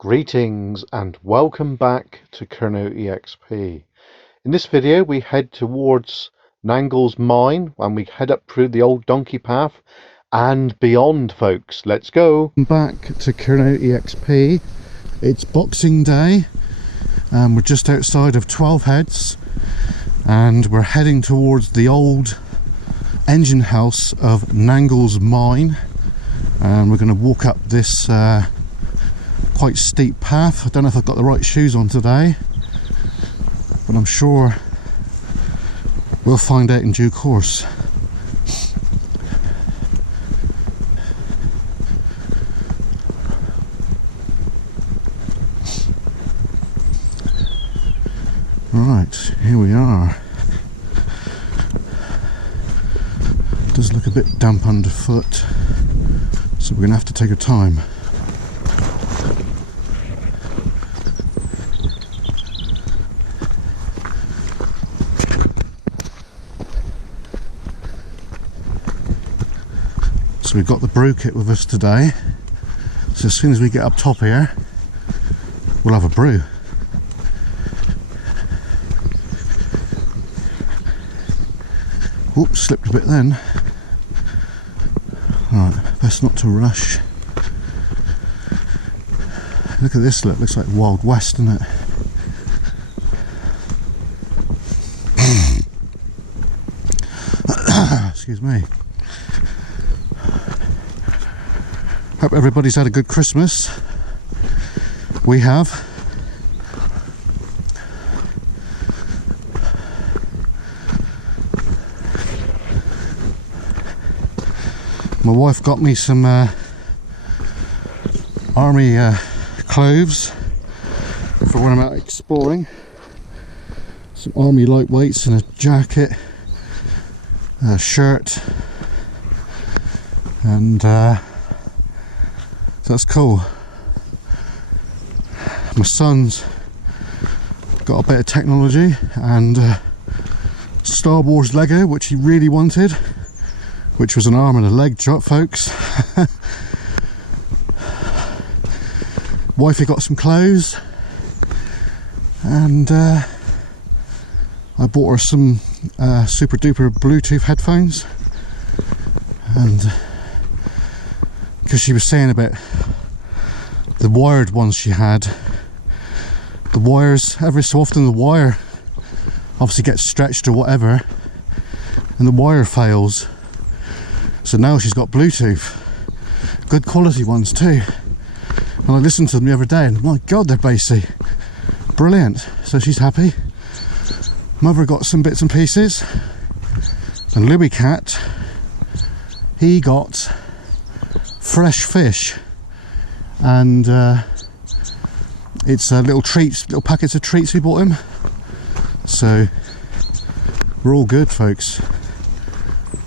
Greetings and welcome back to Kerno EXP. In this video we head towards Nangle's mine and we head up through the old donkey path and beyond, folks. Let's go. Back to Kerno EXP. It's Boxing Day and we're just outside of 12 Heads and we're heading towards the old engine house of Nangle's mine, and we're going to walk up this quite steep path. I don't know if I've got the right shoes on today, but I'm sure we'll find out in due course. Right, here we are. It does look a bit damp underfoot, so we're going to have to take our time. So we've got the brew kit with us today, so as soon as we get up top here we'll have a brew. Oops, slipped a bit then. Alright, best not to rush. Look at this, looks like Wild West, doesn't it? Excuse me. Hope everybody's had a good Christmas. We have. My wife got me some army clothes for when I'm out exploring. Some army lightweights and a jacket, a shirt, and so that's cool. My son's got a bit of technology and Star Wars Lego, which he really wanted, which was an arm and a leg drop, folks. Wifey got some clothes, and I bought her some super duper Bluetooth headphones, and because she was saying about the wired ones she had, the wires, every so often the wire obviously gets stretched or whatever and the wire fails. So now she's got Bluetooth, good quality ones too, and I listened to them the other day and my god, they're bassy, brilliant. So she's happy. Mother got some bits and pieces, and Louis Cat, he got fresh fish, and it's little treats, little packets of treats we bought him. So we're all good, folks.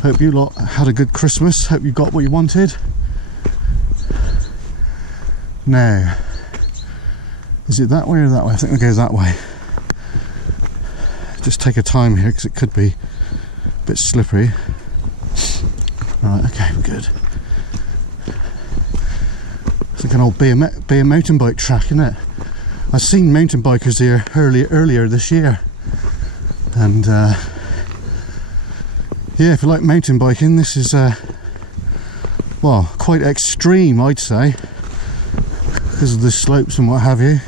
Hope you lot had a good Christmas. Hope you got what you wanted. Now, is it that way or that way? I think we'll go that way. Just take a time here because it could be a bit slippery. Right, okay, we're good. It's like an old BM mountain bike track, isn't it? I've seen mountain bikers here earlier this year, and yeah, if you like mountain biking, this is well, quite extreme, I'd say, because of the slopes and what have you.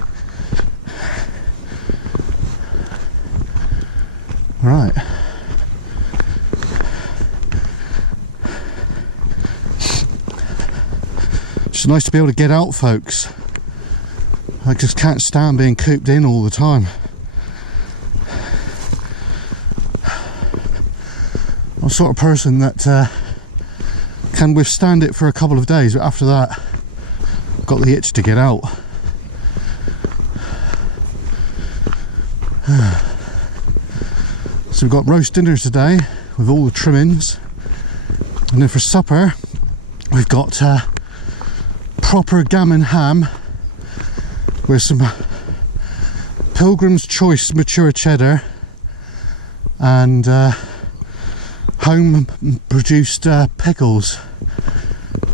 Right. It's nice to be able to get out, folks. I just can't stand being cooped in all the time. I'm the sort of person that can withstand it for a couple of days, but after that I've got the itch to get out. So we've got roast dinner today with all the trimmings, and then for supper we've got proper gammon ham with some Pilgrim's Choice mature cheddar and home produced pickles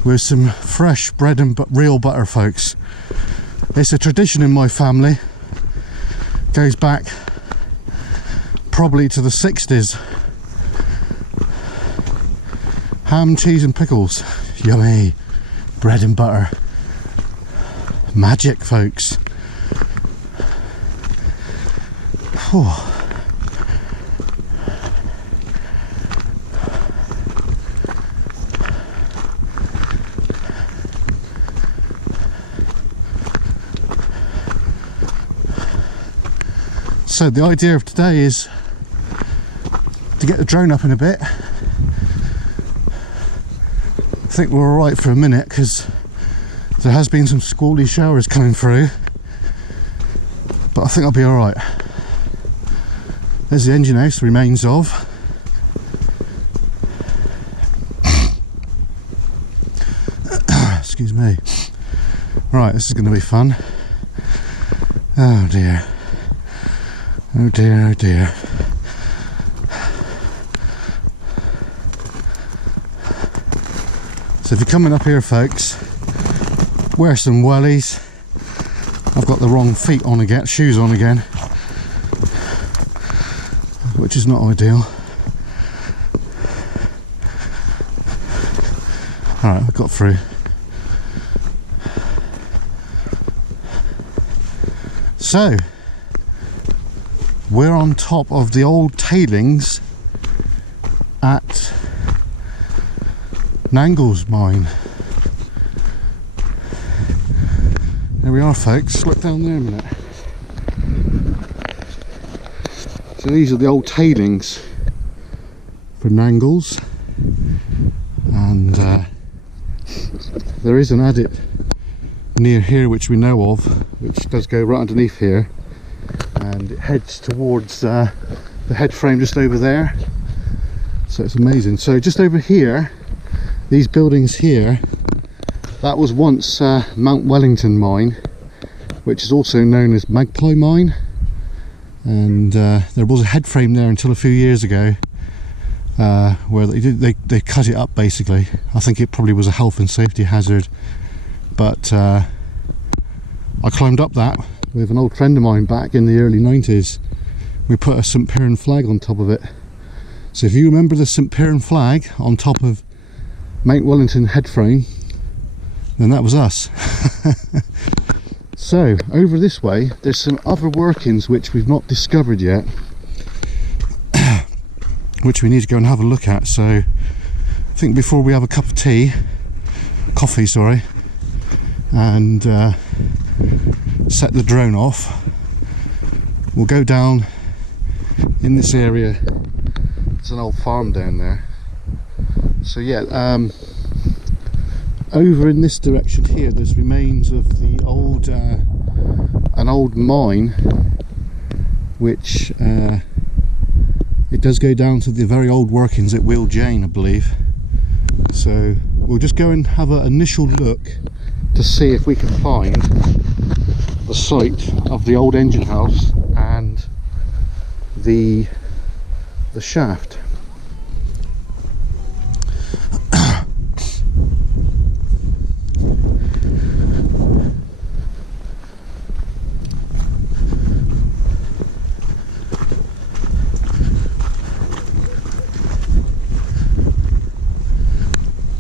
with some fresh bread and real butter, folks. It's a tradition in my family. Goes back probably to the 60s. Ham, cheese and pickles. Yummy. Bread and butter. Magic, folks. Whew. So the idea of today is to get the drone up in a bit. I think we're alright for a minute because there has been some squally showers coming through, but I think I'll be alright. There's the engine house, the remains of. Excuse me. Right, this is going to be fun. Oh dear. Oh dear, oh dear. So if you're coming up here, folks, wear some wellies. I've got the wrong feet on again, shoes on again, which is not ideal. Alright, I got through. So, we're on top of the old tailings at Nangles mine. There we are, folks. Look down there a minute. So these are the old tailings for Nangles, and there is an adit near here which we know of, which does go right underneath here, and it heads towards the head frame just over there. So it's amazing. So just over here, these buildings here, that was once Mount Wellington mine, which is also known as Magpie mine, and there was a head frame there until a few years ago, where they cut it up basically. I think it probably was a health and safety hazard, but I climbed up that with an old friend of mine back in the early 90s. We put a St Piran flag on top of it. So if you remember the St Piran flag on top of Mount Wellington head frame, then that was us. So over this way there's some other workings which we've not discovered yet, which we need to go and have a look at. So I think before we have a cup of coffee sorry, and set the drone off, we'll go down in this area. There's an old farm down there. So yeah, over in this direction here there's remains of the old an old mine, which it does go down to the very old workings at Wheel Jane, I believe. So we'll just go and have an initial look to see if we can find the site of the old engine house and the shaft.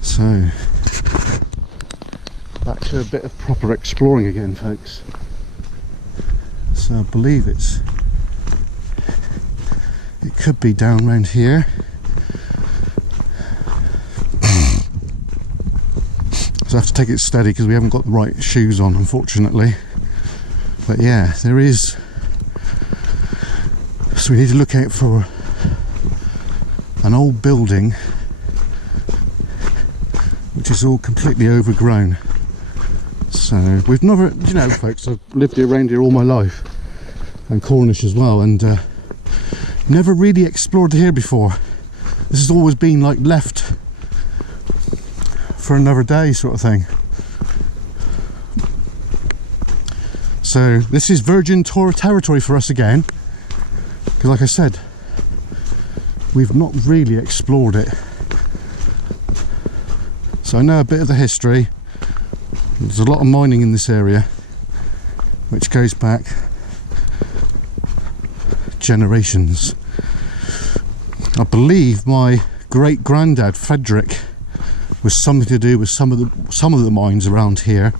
So back to a bit of proper exploring again, folks. So I believe it could be down around here. So I have to take it steady because we haven't got the right shoes on, unfortunately. But yeah, there is. So we need to look out for an old building which is all completely overgrown. So we've never, you know, folks, I've lived around here all my life, and Cornish as well, and never really explored here before. This has always been like left for another day sort of thing. So this is virgin territory for us again, because like I said, we've not really explored it. So I know a bit of the history. There's a lot of mining in this area, which goes back generations. I believe my great granddad Frederick was something to do with some of the mines around here,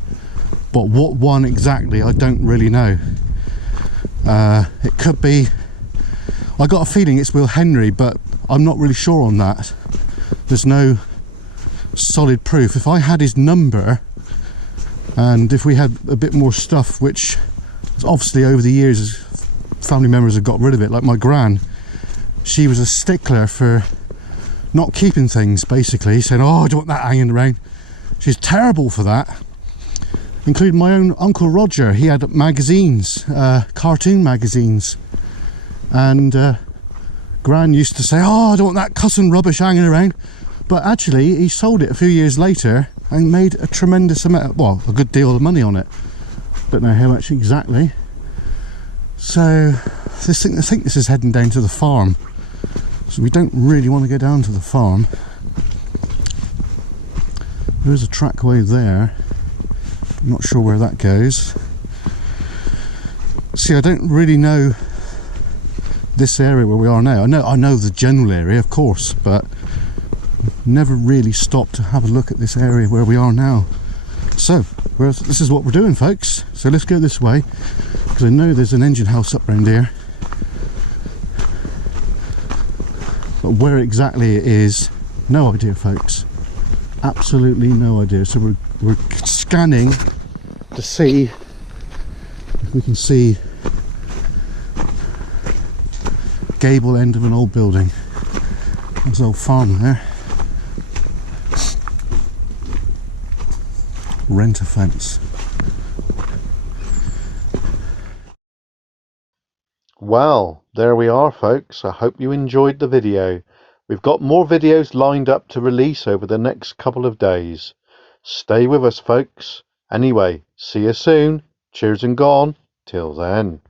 but what one exactly I don't really know. It could be, I got a feeling it's Will Henry, but I'm not really sure on that. There's no solid proof. If I had his number, and if we had a bit more stuff, which obviously over the years family members have got rid of it, like my gran, she was a stickler for not keeping things, basically saying, oh, I don't want that hanging around. She's terrible for that. Including my own Uncle Roger, he had magazines, cartoon magazines, and Gran used to say, oh, I don't want that cussing rubbish hanging around. But actually he sold it a few years later and made a tremendous amount, well, a good deal of money on it. Don't know how much exactly. So I think this is heading down to the farm, so we don't really want to go down to the farm. There is a trackway there, I'm not sure where that goes. See, I don't really know this area where we are now. I know the general area, of course, but never really stopped to have a look at this area where we are now. So this is what we're doing, folks. So let's go this way, because I know there's an engine house up around here, but where exactly it is, no idea, folks. Absolutely no idea. So we're scanning to see if we can see gable end of an old building. There's an old farm there. Rent a fence. Well, there we are, folks. I hope you enjoyed the video. We've got more videos lined up to release over the next couple of days. Stay with us, folks. Anyway, see you soon. Cheers and gone. Till then.